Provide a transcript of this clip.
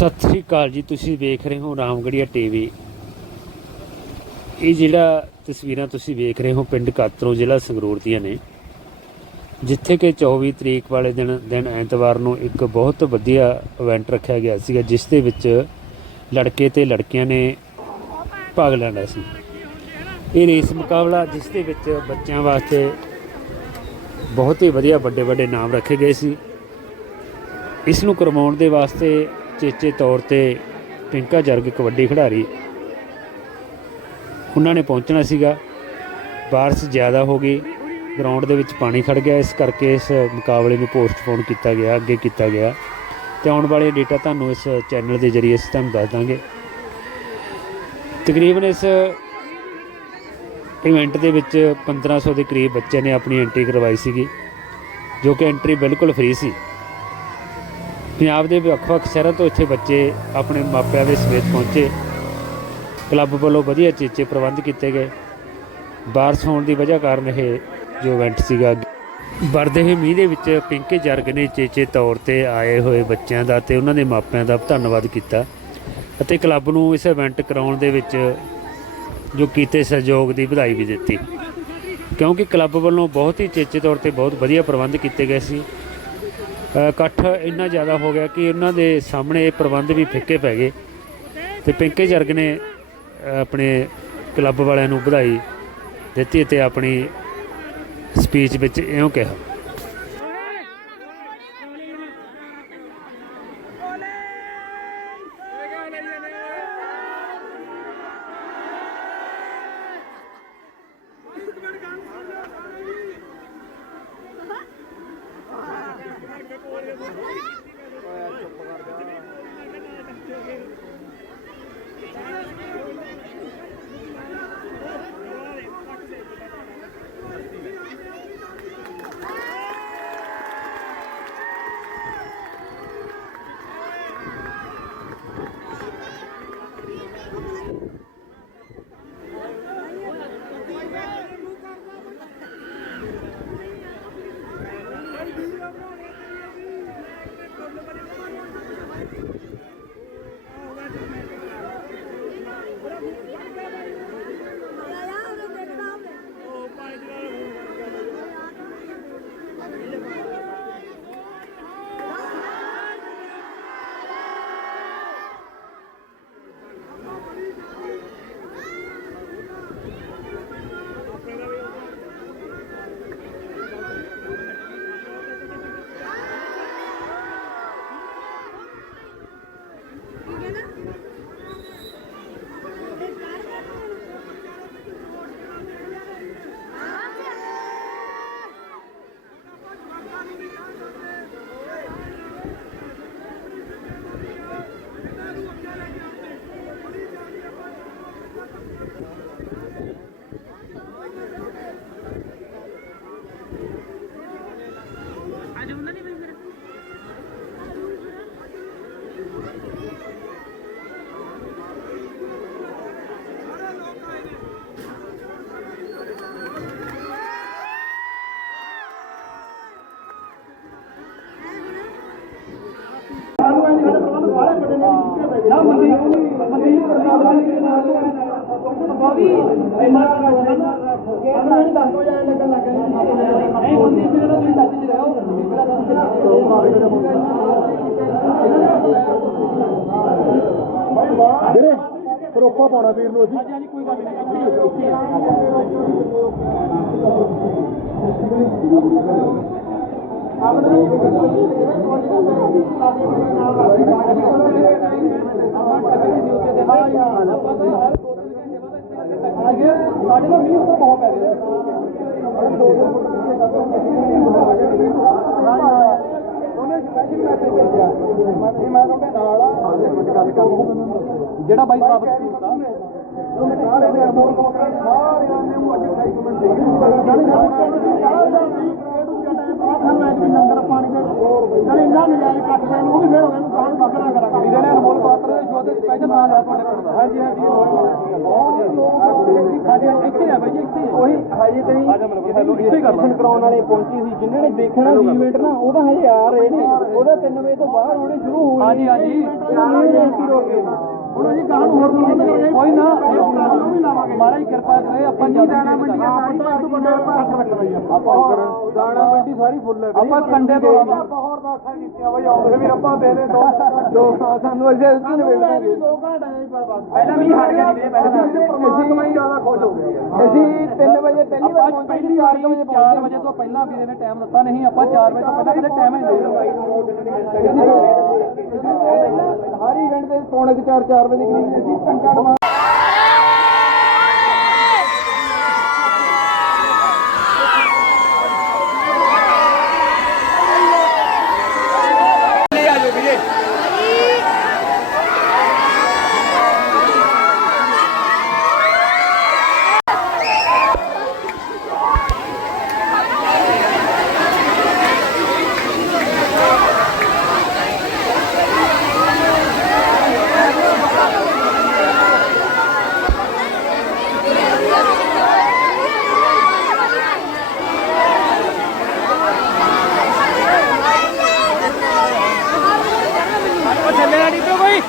ਸਤਿ ਸ੍ਰੀ ਅਕਾਲ ਜੀ, ਤੁਸੀਂ ਵੇਖ ਰਹੇ ਹੋ ਰਾਮਗੜੀਆ ਟੀਵੀ। ਇਹ ਜਿਹੜਾ ਤਸਵੀਰਾਂ ਤੁਸੀਂ ਵੇਖ ਰਹੇ ਹੋ ਪਿੰਡ ਕਾਤਰੋਂ ਜ਼ਿਲ੍ਹਾ ਸੰਗਰੂਰ ਦੀਆਂ ਨੇ, ਜਿੱਥੇ ਕਿ 24 ਤਰੀਕ ਵਾਲੇ ਦਿਨ ਦਿਨ ਐਤਵਾਰ ਨੂੰ ਇੱਕ ਬਹੁਤ ਵਧੀਆ ਇਵੈਂਟ ਰੱਖਿਆ ਗਿਆ ਸੀਗਾ, ਜਿਸ ਦੇ ਵਿੱਚ ਲੜਕੇ ਤੇ ਲੜਕੀਆਂ ਨੇ ਭਾਗ ਲੈਣਾ ਸੀ। ਇਹ ਰੇਸ ਮੁਕਾਬਲਾ, ਜਿਸ ਦੇ ਵਿੱਚ ਬੱਚਿਆਂ ਵਾਸਤੇ ਬਹੁਤ ਹੀ ਵਧੀਆ ਵੱਡੇ ਵੱਡੇ ਨਾਮ ਰੱਖੇ ਗਏ ਸੀ। ਇਸ ਨੂੰ ਕਰਵਾਉਣ ਦੇ ਵਾਸਤੇ ਚੇਚੇ ਤੌਰ ਤੇ ਪਿੰਕਾ ਜਰਗ ਕਬੱਡੀ ਖਿਡਾਰੀ। ਉਹਨਾਂ ਨੇ ਪਹੁੰਚਣਾ ਸੀਗਾ। ਬਾਰਿਸ਼ ਜ਼ਿਆਦਾ ਹੋ ਗਈ। ਗਰਾਊਂਡ ਦੇ ਵਿੱਚ ਪਾਣੀ ਖੜ ਗਿਆ। ਇਸ ਕਰਕੇ ਇਸ ਮੁਕਾਬਲੇ ਨੂੰ ਪੋਸਟਪੋਨ ਕੀਤਾ ਗਿਆ, ਅੱਗੇ ਕੀਤਾ ਗਿਆ। ਤੇ ਆਉਣ ਵਾਲੇ ਡੇਟਾ ਤੁਹਾਨੂੰ ਇਸ ਚੈਨਲ ਦੇ ਜ਼ਰੀਏ ਅਸੀਂ ਤੁਹਾਨੂੰ ਦੱਸ ਦਾਂਗੇ। ਤਕਰੀਬਨ ਇਸ ਇਵੈਂਟ ਦੇ ਵਿੱਚ 1500 ਦੇ ਕਰੀਬ ਬੱਚੇ ਨੇ ਆਪਣੀ ਐਂਟਰੀ ਕਰਵਾਈ ਸੀਗੀ, ਜੋ ਕਿ ਐਂਟਰੀ ਬਿਲਕੁਲ ਫ੍ਰੀ ਸੀ। ਪੰਜਾਬ ਦੇ ਵੱਖ-ਵੱਖ ਸ਼ਹਿਰਾਂ ਤੋਂ ਇੱਥੇ ਬੱਚੇ ਆਪਣੇ ਮਾਪਿਆਂ ਦੇ ਸਮੇਤ ਪਹੁੰਚੇ। ਕਲੱਬ ਵੱਲੋਂ ਵਧੀਆ ਚੇਚੇ ਪ੍ਰਬੰਧ ਕੀਤੇ ਗਏ। ਬਾਰਸ਼ ਹੋਣ ਦੀ ਵਜ੍ਹਾ ਕਾਰਨ ਇਹ ਜੋ ਇਵੈਂਟ ਸੀਗਾ, ਵਰਦੇ ਹੋਏ ਮੀਂਹ ਦੇ ਵਿੱਚ ਪਿੰਕੇ ਜਰਗ ਨੇ ਚੇਚੇ ਤੌਰ ਤੇ ਆਏ ਹੋਏ ਬੱਚਿਆਂ ਦਾ ਤੇ ਉਹਨਾਂ ਦੇ ਮਾਪਿਆਂ ਦਾ ਧੰਨਵਾਦ ਕੀਤਾ ਅਤੇ ਕਲੱਬ ਨੂੰ ਇਸ ਇਵੈਂਟ ਕਰਾਉਣ ਦੇ ਵਿੱਚ ਜੋ ਕੀਤੇ ਸਹਿਯੋਗ ਦੀ ਵਧਾਈ ਵੀ ਦਿੱਤੀ। ਕਿਉਂਕਿ ਕਲੱਬ ਵੱਲੋਂ ਬਹੁਤ ਹੀ ਚੇਚੇ ਤੌਰ ਤੇ ਬਹੁਤ ਵਧੀਆ ਪ੍ਰਬੰਧ ਕੀਤੇ ਗਏ ਸੀ। ਇਕੱਠ ਇੰਨਾ ਜ਼ਿਆਦਾ ਹੋ ਗਿਆ ਕਿ ਉਹਨਾਂ ਦੇ ਸਾਹਮਣੇ ਇਹ ਪ੍ਰਬੰਧ ਵੀ ਫਿੱਕੇ ਪੈ ਗਏ ਤੇ ਪਿੰਕੇ ਜਰਗ ਨੇ ਆਪਣੇ ਕਲੱਬ ਵਾਲਿਆਂ ਨੂੰ ਵਧਾਈ ਦਿੱਤੀ ਤੇ ਆਪਣੀ ਸਪੀਚ ਵਿੱਚ ਇਉਂ ਕਿਹਾ। ਨਾ ਮਨਦੀਪ ਮਨਦੀਪ ਪ੍ਰਸਾਦ ਦੇ ਨਾਲ ਬੋਬੀ ਇੰਨਾ ਇਹਨਾਂ ਨੇ। ਦੱਸ ਹੋ ਜਾਣ ਲੱਗਣ ਲੱਗ ਨਹੀਂ ਮਨਦੀਪ ਜਿਹੜਾ ਤੁਸੀਂ ਟੱਚ ਚ ਰਹੋ ਮੇਰਾ ਵੀਰੇ ਸਰੋਪਾ ਪਾਉਣਾ ਵੀਰ ਨੂੰ ਅਸੀਂ। ਹਾਂਜੀ ਹਾਂਜੀ ਕੋਈ ਗੱਲ ਨਹੀਂ। ਇੱਥੇ ਹੀ ਆ। ਸਾਡੇ ਨਾਲ ਮੀਂਹ ਤਾਂ ਬਹੁਤ ਪੈ ਗਿਆ ਉਹਨੇ ਸਪੈਸ਼ਲ ਮੈਸੇਜ ਕਿ ਮੈਂ ਤੁਹਾਡੇ ਨਾਲ ਆ। ਗੱਲ ਕਰ। ਜਿਹੜਾ ਬਾਈ ਸਾਬਤ ਕੀਤਾ। ਉਹ ਸਾਰੇ ਨੇ ਅਮੋਲ ਕੋਕਰਾ ਸਾਰਿਆਂ ਨੇ ਦੇਖੀ ਜਾਨੀ ਸਾਨੂੰ ਐਤਕੀ ਲੰਗਰ ਪਾਣੀ ਦੇ ਜਾਨੀ ਇੰਨਾ ਨਜ਼ਾਰੇ ਕੱਟਦੇ ਨੂੰ ਉਹ ਵੀ ਫੇਰ ਹੋ ਗਿਆ ਨੂੰ ਕਾਹਨ ਬੱਕਰਾ ਕਰਾਂਗੇ ਜਿਹੜੇ ਨੇ ਅਨਮੋਲ ਪਾਤਰ ਦੇ ਸ਼ੋਅ ਤੇ ਸਪੈਸ਼ਲ ਨਾਂ ਲਿਆ ਤੁਹਾਡੇ ਦਾ ਹਾਂਜੀ ਹਾਂਜੀ। ਬਹੁਤ ਵਧੀਆ ਹਾਂਜੀ ਇੱਥੇ ਆ ਬਾਈ ਜੀ ਇੱਥੇ ਉਹੀ ਹਜੇ ਤੇ ਇੱਥੇ ਹੀ ਕਰ ਲਾ ਕਰਾਉਣ ਵਾਲੇ ਪਹੁੰਚੇ ਸੀ ਜਿਨ੍ਹਾਂ ਨੇ ਦੇਖਣਾ ਸੀ ਇਵੈਂਟ ਨਾ ਉਹਦਾ ਹਜੇ ਆ ਰਹੇ ਨੇ। ਉਹਦਾ 3 ਵਜੇ ਤੋਂ ਬਾਅਦ ਹੋਣੇ ਸ਼ੁਰੂ ਹੋ ਹਾਂਜੀ ਹਾਂਜੀ। ਹੁਣ ਅਸੀਂ ਕਹਾਂ ਨੂੰ ਹੋਰ ਬੁਲਾਉਂਦੇ ਕੋਈ ਨਾ ਮਹਾਰਾਜ ਕਿਰਪਾ ਕਰੇ ਆਪਾਂ ਜਲਦੀ ਦਾਣਾ ਮੰਡੀਆਂ ਸਾਰੀ ਤੋਂ ਵੱਡਾ ਭਾਗ ਰੱਖ ਲਈ ਆਪਾਂ ਦਾਣਾ ਮੰਡੀ ਸਾਰੀ ਫੁੱਲ ਹੈ ਆਪਾਂ ਕੰਡੇ ਤੋਂ ਬਹੁਤ ਦਾਸਾਂ ਕੀਤੀਆਂ ਬਈ ਆਉਂਦੇ ਵੀ ਰੱਬਾ ਦੇ ਦੇ ਦੋ। ਸਾਨੂੰ ਅਜੇ ਅਸੀਂ ਨੇ ਵੇਖਦੇ ਦੋ ਘੰਟੇ ਪਹਿਲਾਂ ਵੀ ਹਟ ਗਿਆ ਨਹੀਂ ਪਹਿਲਾਂ ਅਸੀਂ ਜ਼ਿਆਦਾ ਖੁਸ਼ ਹੋ ਗਏ। ਅਸੀਂ 3 ਵਜੇ ਪਹਿਲੀ ਵਾਰ ਪਹਿਲੀ ਵਾਰ 4 ਵਜੇ ਤੋਂ ਪਹਿਲਾਂ ਵੀਰੇ ਨੇ ਟਾਈਮ ਦਿੱਤਾ ਨਹੀਂ ਆਪਾਂ 4 ਵਜੇ ਤੋਂ ਪਹਿਲਾਂ ਕਿਤੇ ਟਾਈਮ ਹੀ ਨਹੀਂ ਪੌਣੇ 4 4 ਵਜੇ ਕਰੀਬ ਅਸੀਂ ਘੰਟਾ đi tiêu vi